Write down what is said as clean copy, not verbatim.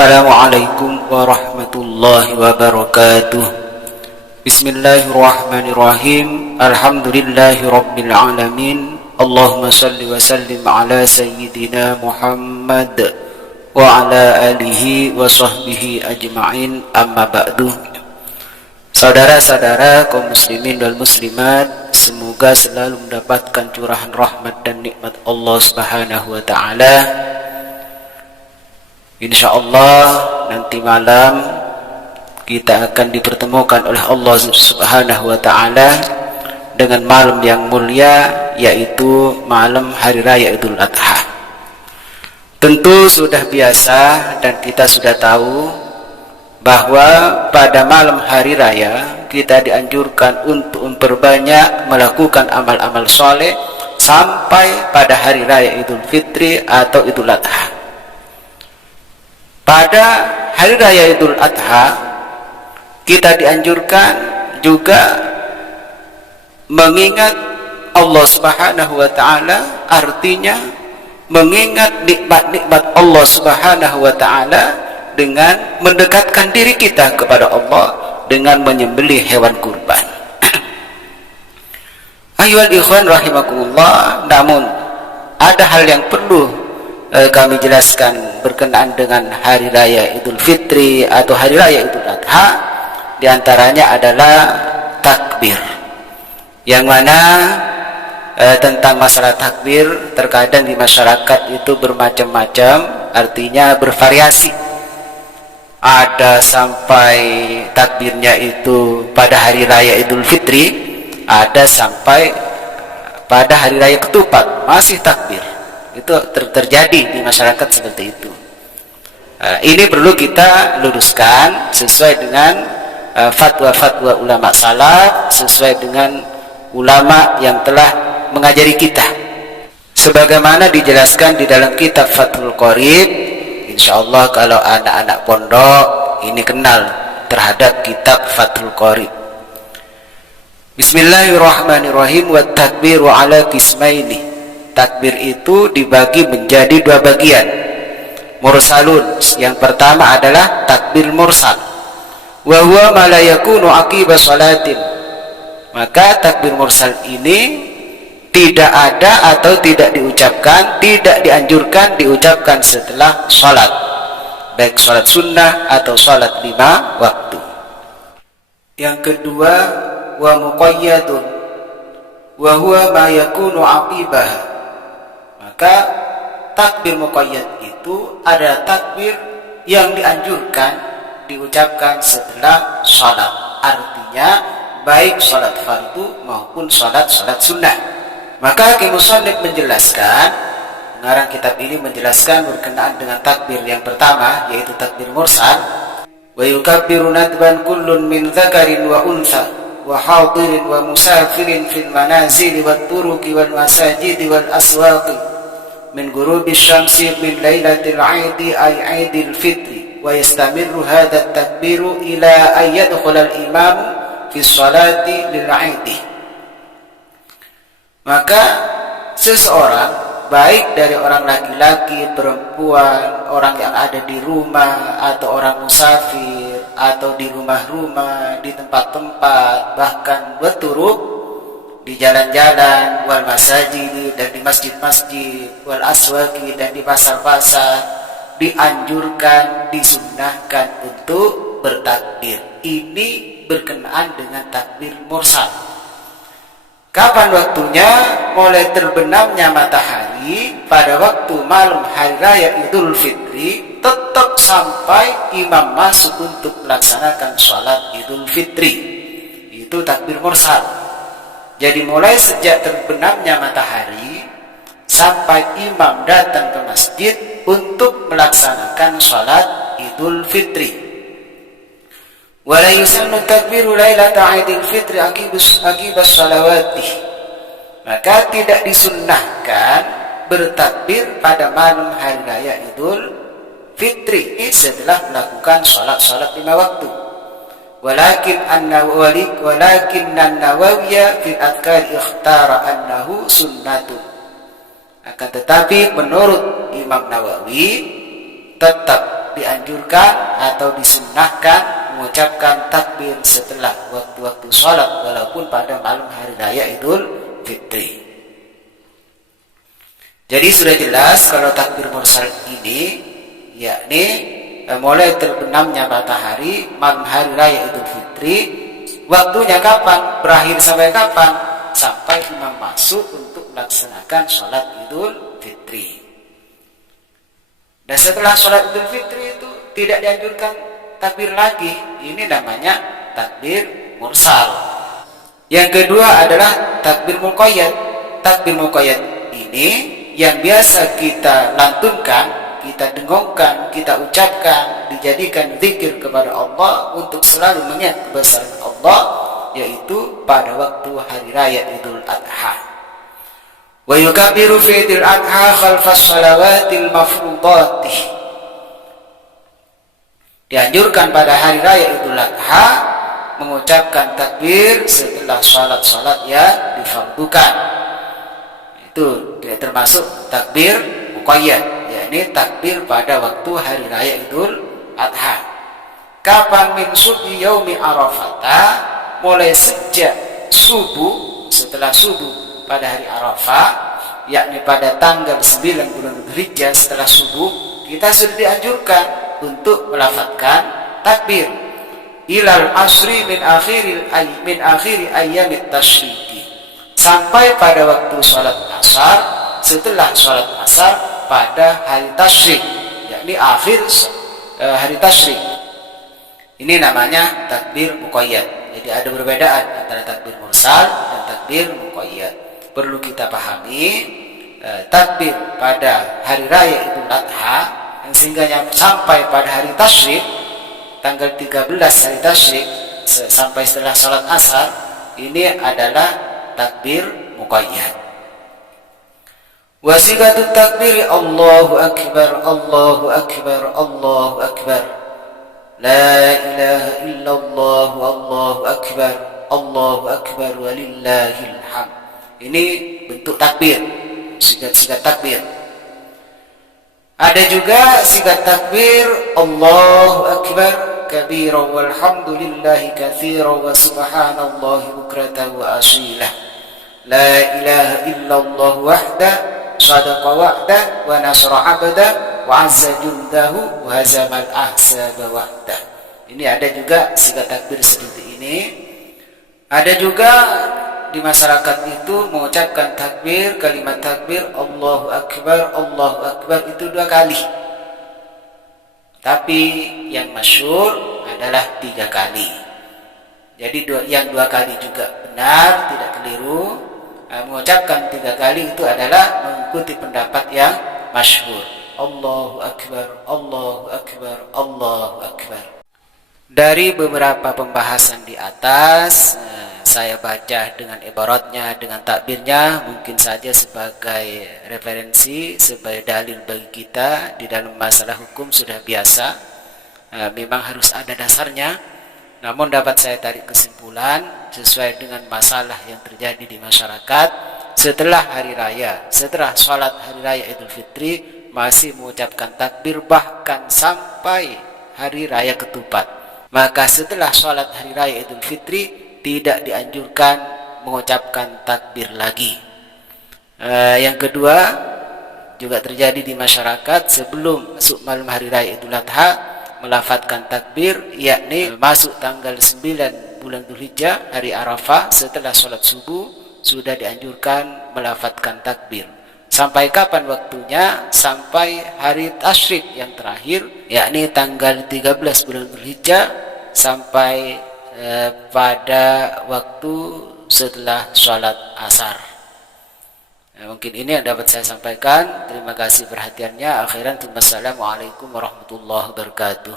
Assalamualaikum warahmatullahi wabarakatuh. Bismillahirrahmanirrahim. Alhamdulillahi rabbil alamin. Allahumma salli wa sallim ala sayyidina Muhammad wa ala alihi wa sahbihi ajma'in, amma ba'du. Saudara-saudara kaum muslimin dan muslimat, semoga selalu mendapatkan curahan rahmat dan nikmat Allah Subhanahu wa taala. InsyaAllah nanti malam kita akan dipertemukan oleh Allah Subhanahu wa ta'ala dengan malam yang mulia, yaitu malam Hari Raya Idul Adha. Tentu sudah biasa dan kita sudah tahu bahwa pada malam Hari Raya kita dianjurkan untuk memperbanyak melakukan amal-amal soleh sampai pada Hari Raya Idul Fitri atau Idul Adha. Pada Hari Raya Idul Adha kita dianjurkan juga mengingat Allah Subhanahu wa ta'ala, artinya mengingat nikmat-nikmat Allah Subhanahu wa ta'ala dengan mendekatkan diri kita kepada Allah dengan menyembelih hewan kurban. Ayyuhal ikhwan rahimakumullah, namun ada hal yang perlu kami jelaskan berkenaan dengan Hari Raya Idul Fitri atau Hari Raya Idul Adha. Di antaranya adalah takbir, yang mana tentang masalah takbir terkadang di masyarakat itu bermacam-macam, artinya bervariasi. Ada sampai takbirnya itu pada Hari Raya Idul Fitri, ada sampai pada Hari Raya Ketupat masih takbir. Itu terjadi di masyarakat seperti itu. Ini perlu kita luruskan sesuai dengan fatwa-fatwa ulama salaf, sesuai dengan ulama yang telah mengajari kita. Sebagaimana dijelaskan di dalam kitab Fathul Qorib, insyaallah kalau anak-anak pondok ini kenal terhadap kitab Fathul Qorib. Bismillahirrahmanirrahim. Wa takbiru ala qismaini. Takbir itu dibagi menjadi dua bagian. Mursalun, yang pertama adalah takbir mursal. Wa huwa ma la yakunu aqiba salatin. Maka takbir mursal ini tidak ada atau tidak diucapkan, tidak dianjurkan diucapkan setelah salat, baik salat sunnah atau salat 5 waktu. Yang kedua, wa muqayyadun, wa huwa ma yakunu aqibah. Maka takbir muqayyad itu adalah takbir yang dianjurkan diucapkan setelah salat, artinya baik salat fardu maupun salat sunnah. Maka musannif menjelaskan, pengarang kitab ini menjelaskan berkenaan dengan takbir yang pertama, yaitu takbir mursal. Wa yukabbiru nadban kullun min dzakarin wa untha wa hadirin wa musafirin fil manazil wat turuqi wal masajid wal aswaqi min ghurubi syamsi min lailatil 'aidi ay 'aidil fitri, wa yastamirru hadha at-takbiru ila ay yadkhula al-imam fi sholati lil 'aidi. Maka seseorang, baik dari orang laki-laki, perempuan, orang yang ada di rumah atau orang musafir atau di rumah-rumah, di tempat-tempat, bahkan berturuk di jalan-jalan, wal masajid, dan di masjid-masjid, wal aswaqi, dan di pasar-pasar, dianjurkan, disunnahkan untuk bertakbir. Ini berkenaan dengan takbir mursal. Kapan waktunya? Mulai terbenamnya matahari pada waktu malam Hari Raya Idul Fitri, tetap sampai imam masuk untuk melaksanakan sholat Idul Fitri. Itu takbir mursal. Jadi mulai sejak terbenamnya matahari sampai imam datang ke masjid untuk melaksanakan sholat Idul Fitri. Wa la yusannu takbiru lailata Idul Fitri aqibas shalawati. Maka tidak disunnahkan bertakbir pada malam Hari Raya Idul Fitri setelah melakukan sholat 5 waktu. Walakin an-Nawawiyya fil adhkar ikhtara annahu sunnatun. Akan tetapi menurut Imam Nawawi tetap dianjurkan atau disunnahkan mengucapkan takbir setelah waktu-waktu sholat walaupun pada malam hari raya Idul Fitri. Jadi sudah jelas kalau takbir mursal ini yakni mulai terbenamnya matahari malam hari raya Idul Fitri. Waktunya kapan? Berakhir sampai kapan? Sampai imam masuk untuk melaksanakan sholat Idul Fitri. Dan setelah sholat Idul Fitri itu tidak dianjurkan takbir lagi. Ini namanya takbir mursal. Yang kedua adalah takbir muqayyad. Takbir muqayyad ini yang biasa kita lantunkan, kita dengungkan, kita ucapkan, dijadikan zikir kepada Allah untuk selalu mengingat kebesaran Allah, yaitu pada waktu hari raya Idul Adha. Wa yukabbiru fi Idul Adha khalfas salawatil mafrudati. Dianjurkan pada hari raya Idul Adha mengucapkan takbir setelah salat-salat yang difardukan. Itu termasuk takbir muqayyad, yakni takbir pada waktu hari raya Idul Adha. Kapan min subhi yaumi Arafata, mulai sejak subuh, setelah subuh pada hari Arafah, yakni pada tanggal 9 bulan Dzulhijjah setelah subuh, kita sudah dianjurkan untuk melafazkan takbir ilal asri min akhiri ayyamit tasyriqi, sampai pada waktu salat asar, setelah salat asar pada hari tasyrik, yakni akhir hari tasyrik. Ini namanya takbir muqayyad. Jadi ada perbedaan antara takbir mursal dan takbir muqayyad. Perlu kita pahami takbir pada hari raya Idul Adha yang sehingga sampai pada hari tasyrik tanggal 13 hari tasyrik sampai setelah salat asar, ini adalah takbir muqayyad. Wasigatut takbir Allahu akbar, Allahu akbar, Allahu akbar, la ilaha illallah, Allahu akbar, Allahu akbar, walillahil hamd. Ini bentuk takbir, sigat-sigat takbir. Ada juga sigat takbir Allahu akbar kabira walhamdulillahi katsira wa subhanallahi bukratan wa asila. La ilaha illallah wahda sadaqa wa'da wa nasra 'abda wa 'azza jundahu wa hazamal ahsaba wahda. Ini ada juga sigat takbir seperti ini. Ada juga di masyarakat itu mengucapkan takbir, kalimat takbir Allahu Akbar itu 2 kali. Tapi yang masyhur adalah 3 kali. Jadi yang 2 kali juga benar, tidak keliru. Mengucapkan 3 kali itu adalah mengikuti pendapat yang masyhur. Allahu Akbar, Allahu Akbar, Allahu Akbar. Dari beberapa pembahasan di atas, saya baca dengan ibaratnya, dengan takbirnya, mungkin saja sebagai referensi, sebagai dalil bagi kita di dalam masalah hukum sudah biasa. Memang harus ada dasarnya, namun dapat saya tarik kesimpulan sesuai dengan masalah yang terjadi di masyarakat setelah hari raya, setelah sholat hari raya Idul Fitri masih mengucapkan takbir bahkan sampai hari raya ketupat. Maka setelah sholat hari raya Idul Fitri tidak dianjurkan mengucapkan takbir lagi. Yang kedua juga terjadi di masyarakat sebelum masuk malam hari raya Idul Adha melafadzkan takbir, yakni masuk tanggal 9 bulan Dzulhijjah hari Arafah setelah sholat subuh sudah dianjurkan melafadzkan takbir. Sampai kapan waktunya? Sampai hari tasyrik yang terakhir, yakni tanggal 13 bulan Dzulhijjah sampai pada waktu setelah sholat asar. Mungkin ini yang dapat saya sampaikan. Terima kasih perhatiannya. Akhiran, assalamualaikum warahmatullahi wabarakatuh.